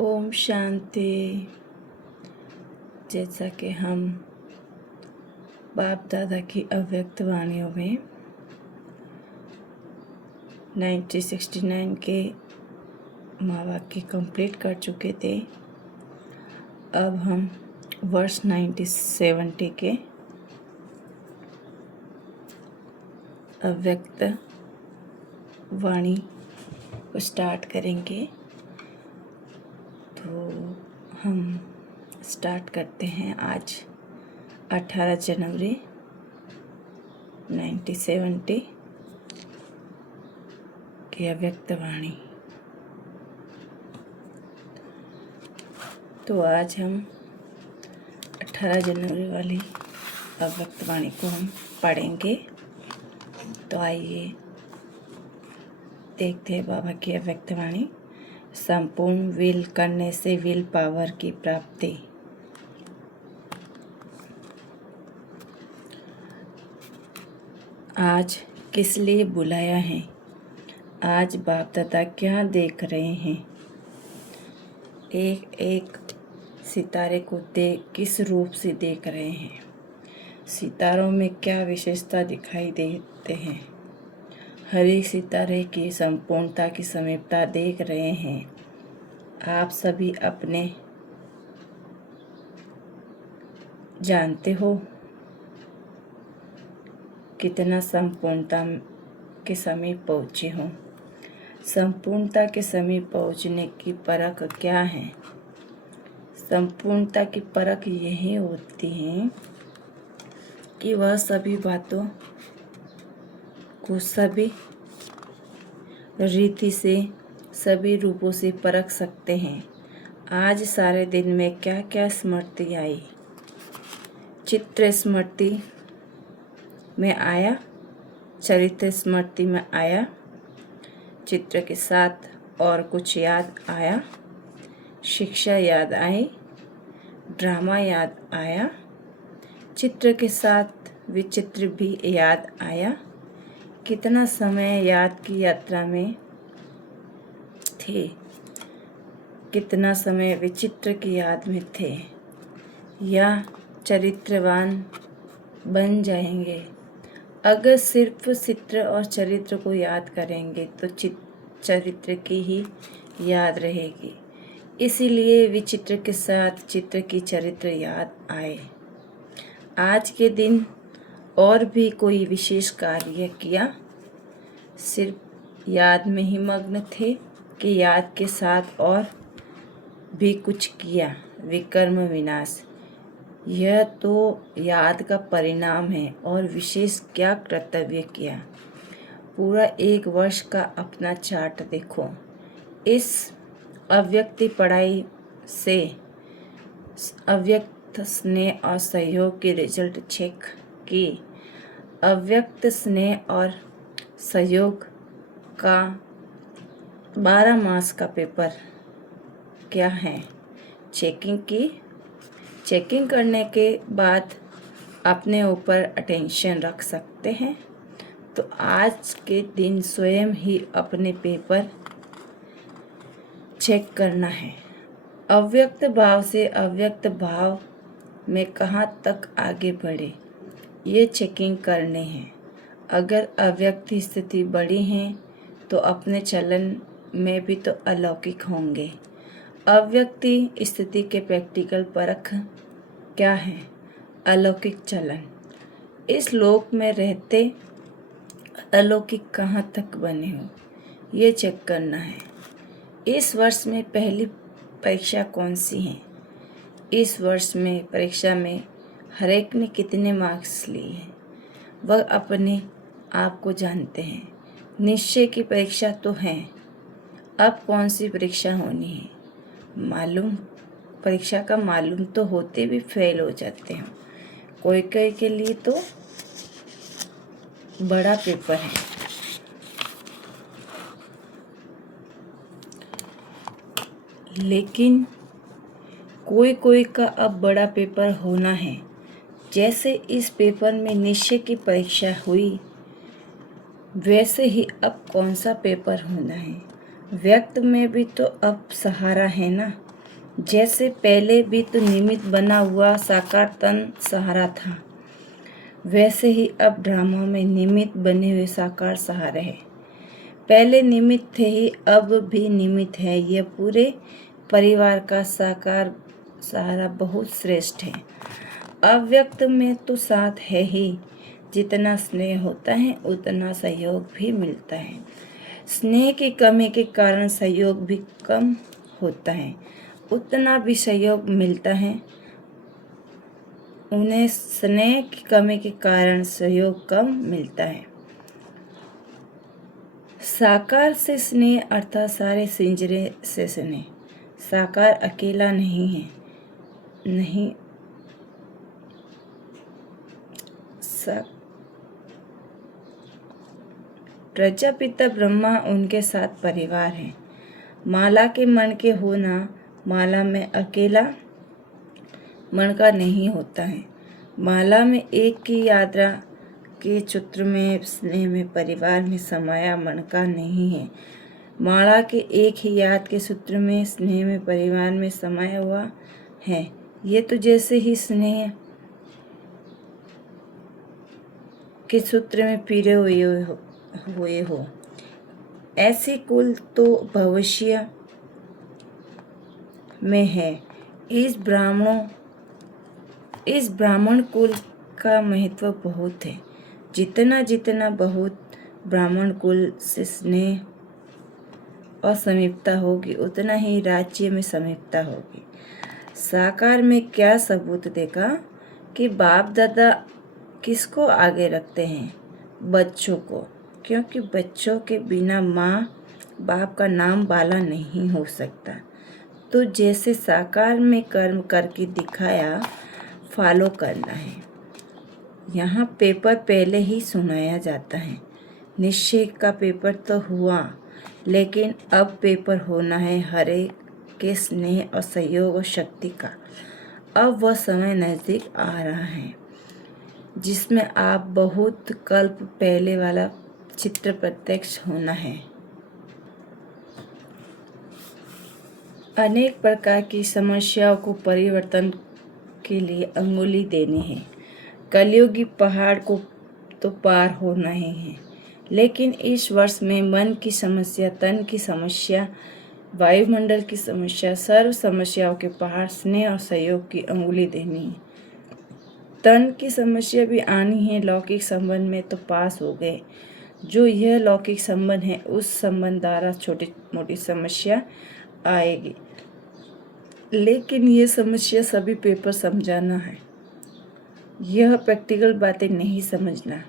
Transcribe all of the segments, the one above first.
ओम शांति। जैसा कि हम बाप दादा की अव्यक्त वाणियों में 1969 के महावाक्य कंप्लीट कर चुके थे, अब हम वर्ष 1970 के अव्यक्त वाणी को स्टार्ट करेंगे। तो हम स्टार्ट करते हैं आज 18 जनवरी 1970 की अव्यक्त वाणी। तो आज हम 18 जनवरी वाली अव्यक्त वाणी को हम पढ़ेंगे। तो आइए देखते हैं बाबा की अव्यक्त वाणी। संपूर्ण विल करने से विल पावर की प्राप्ति। आज किस लिए बुलाया है? आज बाप दादा क्या देख रहे हैं? एक एक सितारे को किस रूप से देख रहे हैं? सितारों में क्या विशेषता दिखाई देते हैं? हर एक सितारे की संपूर्णता की समीपता देख रहे हैं। आप सभी अपने जानते हो कितना संपूर्णता के समीप पहुँचे हो। संपूर्णता के समीप पहुँचने की परख क्या है? संपूर्णता की परख यही होती है कि वह सभी बातों को सभी रीति से सभी रूपों से परख सकते हैं। आज सारे दिन में क्या क्या स्मृति आई? चित्र स्मृति में आया, चरित्र स्मृति में आया, चित्र के साथ और कुछ याद आया, शिक्षा याद आई, ड्रामा याद आया, चित्र के साथ विचित्र भी याद आया। कितना समय याद की यात्रा में थे, कितना समय विचित्र की याद में थे, या चरित्रवान बन जाएंगे। अगर सिर्फ चित्र और चरित्र को याद करेंगे तो चरित्र की ही याद रहेगी। इसीलिए विचित्र के साथ चित्र की चरित्र याद आए। आज के दिन और भी कोई विशेष कार्य किया? सिर्फ याद में ही मग्न थे कि याद के साथ और भी कुछ किया? विकर्म विनाश, यह तो याद का परिणाम है। और विशेष क्या कर्तव्य किया? पूरा एक वर्ष का अपना चार्ट देखो। इस अव्यक्ति पढ़ाई से अव्यक्त स्नेह और सहयोग के रिजल्ट चेक की। अव्यक्त स्नेह और सहयोग का 12 मास का पेपर क्या है? चेकिंग की। चेकिंग करने के बाद अपने ऊपर अटेंशन रख सकते हैं। तो आज के दिन स्वयं ही अपने पेपर चेक करना है। अव्यक्त भाव से अव्यक्त भाव में कहाँ तक आगे बढ़े, ये चेकिंग करने हैं। अगर अव्यक्त स्थिति बड़ी है तो अपने चलन में भी तो अलौकिक होंगे। अव्यक्ति स्थिति के प्रैक्टिकल परख क्या है? अलौकिक चलन। इस लोक में रहते अलौकिक कहाँ तक बने हो, ये चेक करना है। इस वर्ष में पहली परीक्षा कौन सी है? इस वर्ष में परीक्षा में हर एक ने कितने मार्क्स लिए हैं वह अपने आप को जानते हैं। निश्चय की परीक्षा तो है। अब कौन सी परीक्षा होनी है मालूम? परीक्षा का मालूम तो होते भी फेल हो जाते हैं। कोई कोई के लिए तो बड़ा पेपर है। लेकिन कोई कोई का अब बड़ा पेपर होना है। जैसे इस पेपर में निश्चय की परीक्षा हुई, वैसे ही अब कौन सा पेपर होना है? व्यक्त में भी तो अब सहारा है ना। जैसे पहले भी तो निमित्त बना हुआ साकार तन सहारा था, वैसे ही अब ड्रामा में निमित्त बने हुए साकार सहारे हैं। पहले निमित्त थे ही, अब भी निमित्त है। यह पूरे परिवार का साकार सहारा बहुत श्रेष्ठ है। अव्यक्त में तो साथ है ही। जितना स्नेह होता है उतना सहयोग भी मिलता है। स्नेह की कमी के कारण सहयोग भी कम होता है, उतना भी सहयोग मिलता है। उन्हें स्नेह की कमी के कारण सहयोग कम मिलता है। साकार से स्नेह अर्थात सारे सिंजरे से स्नेह। साकार अकेला नहीं है, नहीं प्रजापिता ब्रह्मा उनके साथ परिवार है। माला के मन के होना, माला में अकेला मन का नहीं होता है। माला में एक की यात्रा के सूत्र में, स्नेह में, परिवार में समाया मन का नहीं है। माला के एक ही याद के सूत्र में, स्नेह में, परिवार में समाया हुआ है। ये तो जैसे ही स्नेह के सूत्र में पिरे हुए हो। ऐसी कुल तो भविष्य में है। इस ब्राह्मण कुल का महत्व बहुत है। जितना जितना बहुत ब्राह्मण कुल से स्नेह और समीपता होगी, उतना ही राज्य में समीपता होगी। साकार में क्या सबूत देखा कि बाप दादा किसको आगे रखते हैं? बच्चों को, क्योंकि बच्चों के बिना माँ बाप का नाम बाला नहीं हो सकता। तो जैसे साकार में कर्म करके दिखाया, फॉलो करना है। यहाँ पेपर पहले ही सुनाया जाता है। निश्चय का पेपर तो हुआ, लेकिन अब पेपर होना है हर एक के स्नेह और सहयोग और शक्ति का। अब वह समय नज़दीक आ रहा है जिसमें आप बहुत कल्प पहले वाला चित्र प्रत्यक्ष होना है। अनेक प्रकार की समस्याओं को परिवर्तन के लिए अंगुली देनी है। कलयुगी पहाड़ को तो पार होना ही है, लेकिन इस वर्ष में मन की समस्या, तन की समस्या, वायुमंडल की समस्या, सर्व समस्याओं के पहाड़ स्नेह और सहयोग की अंगुली देनी है। तन की समस्या भी आनी है। लौकिक संबंध में तो पास हो गए। जो यह लौकिक संबंध है, उस संबंध द्वारा छोटी मोटी समस्या आएगी, लेकिन ये समस्या सभी पेपर समझाना है। यह प्रैक्टिकल बातें नहीं समझना,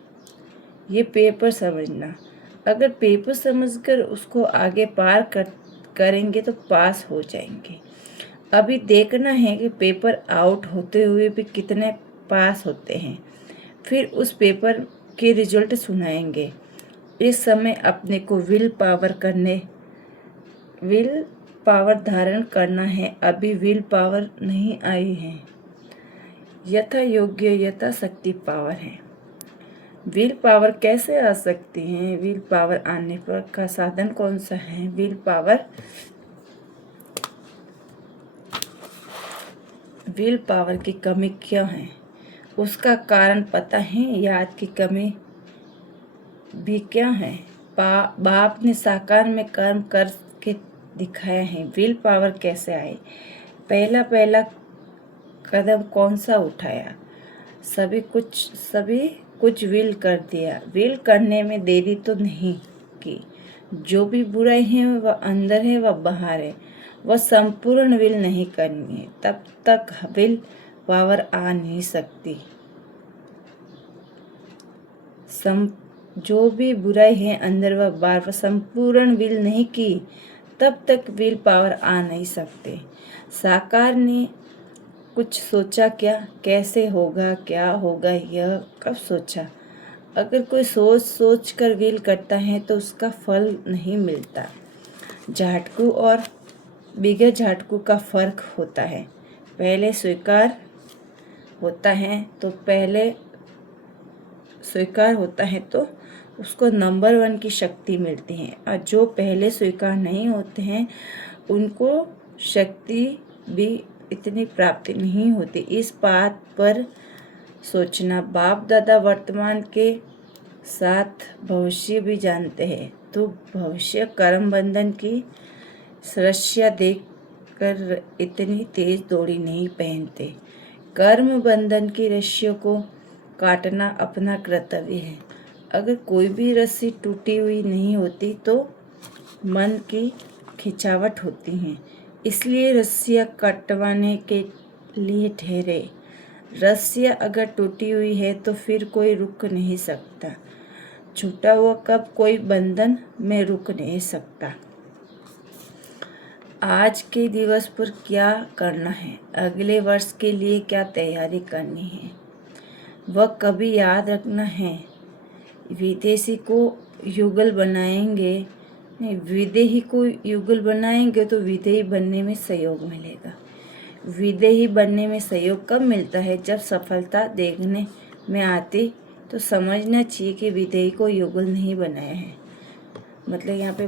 ये पेपर समझना। अगर पेपर समझकर उसको आगे पार करेंगे तो पास हो जाएंगे। अभी देखना है कि पेपर आउट होते हुए भी कितने पास होते हैं, फिर उस पेपर के रिजल्ट सुनाएंगे। इस समय अपने को विल पावर धारण करना है। अभी विल पावर नहीं आई है, यथा योग्य यथा शक्ति पावर है। विल पावर कैसे आ सकती है? विल पावर आने पर का साधन कौन सा है? विल पावर की कमी क्यों है? उसका कारण पता है? याद की कमी भी क्या है? बाप ने साकार में कर्म करके दिखाया है। विल पावर कैसे आए? पहला कदम कौन सा उठाया? सभी कुछ विल कर दिया। विल करने में देरी तो नहीं की। जो भी बुराई है वह अंदर है, वह बाहर है, वह संपूर्ण विल नहीं करनी है। तब तक विल पावर आ नहीं सकती। जो भी बुराई है अंदर व बाहर, वह संपूर्ण विल नहीं की, तब तक विल पावर आ नहीं सकते। साकार ने कुछ सोचा क्या? कैसे होगा, क्या होगा, यह कब सोचा? अगर कोई सोच कर विल करता है तो उसका फल नहीं मिलता। झाटकू और बिगर झाटकू का फर्क होता है। पहले स्वीकार होता है तो उसको नंबर 1 की शक्ति मिलती है, और जो पहले स्वीकार नहीं होते हैं उनको शक्ति भी इतनी प्राप्ति नहीं होती। इस बात पर सोचना। बाप दादा वर्तमान के साथ भविष्य भी जानते हैं, तो भविष्य कर्म बंधन की रस्सियाँ देखकर इतनी तेज दौड़ी नहीं पहनते। कर्म बंधन की रस्सियों को काटना अपना कर्तव्य है। अगर कोई भी रस्सी टूटी हुई नहीं होती तो मन की खिंचावट होती है, इसलिए रस्सियाँ कटवाने के लिए ठहरे। रस्सियाँ अगर टूटी हुई है तो फिर कोई रुक नहीं सकता। छूटा हुआ कब कोई बंधन में रुक नहीं सकता। आज के दिवस पर क्या करना है, अगले वर्ष के लिए क्या तैयारी करनी है, वह कभी याद रखना है। विदेशी को युगल बनाएंगे नहीं, विदेही को युगल बनाएंगे तो विदेही बनने में सहयोग मिलेगा। विदेही बनने में सहयोग कब मिलता है, जब सफलता देखने में आती तो समझना चाहिए कि विदेही को युगल नहीं बनाया है। मतलब यहाँ पे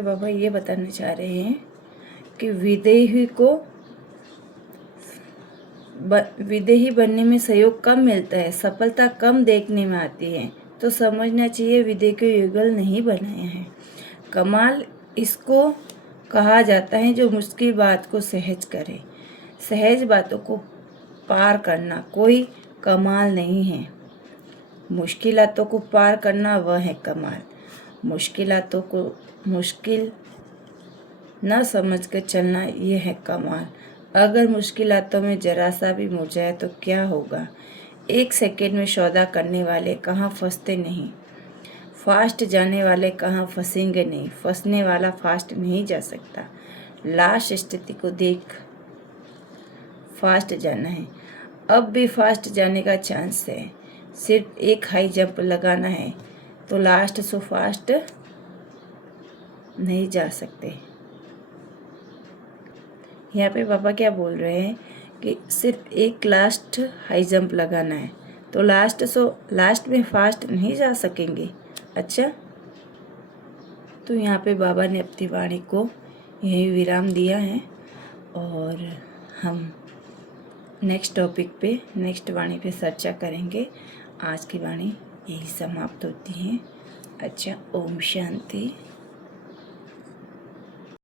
बाबा ये बताना चाह रहे हैं कि विदेही बनने में सहयोग कम मिलता है, सफलता कम देखने में आती है, तो समझना चाहिए विदेही को युगल नहीं बनाया है। कमाल इसको कहा जाता है जो मुश्किल बात को सहज करे। सहज बातों को पार करना कोई कमाल नहीं है, मुश्किलातों को पार करना वह है कमाल। मुश्किलातों को मुश्किल न समझकर चलना यह है कमाल। अगर मुश्किलातों में जरा सा भी मुरझाए तो क्या होगा। 1 सेकंड में सौदा करने वाले कहाँ फंसते नहीं, फास्ट जाने वाले कहाँ फंसेंगे नहीं। फंसने वाला फास्ट नहीं जा सकता। लास्ट स्थिति को देख फास्ट जाना है। अब भी फास्ट जाने का चांस है, सिर्फ एक हाई जंप लगाना है, तो लास्ट सो फास्ट नहीं जा सकते। यहाँ पे पापा क्या बोल रहे हैं कि सिर्फ एक लास्ट हाई जंप लगाना है, तो लास्ट में फास्ट नहीं जा सकेंगे। अच्छा, तो यहाँ पे बाबा ने अपनी वाणी को यही विराम दिया है और हम नेक्स्ट टॉपिक पे नेक्स्ट वाणी पे चर्चा करेंगे। आज की वाणी यही समाप्त होती है। अच्छा, ओम शांति।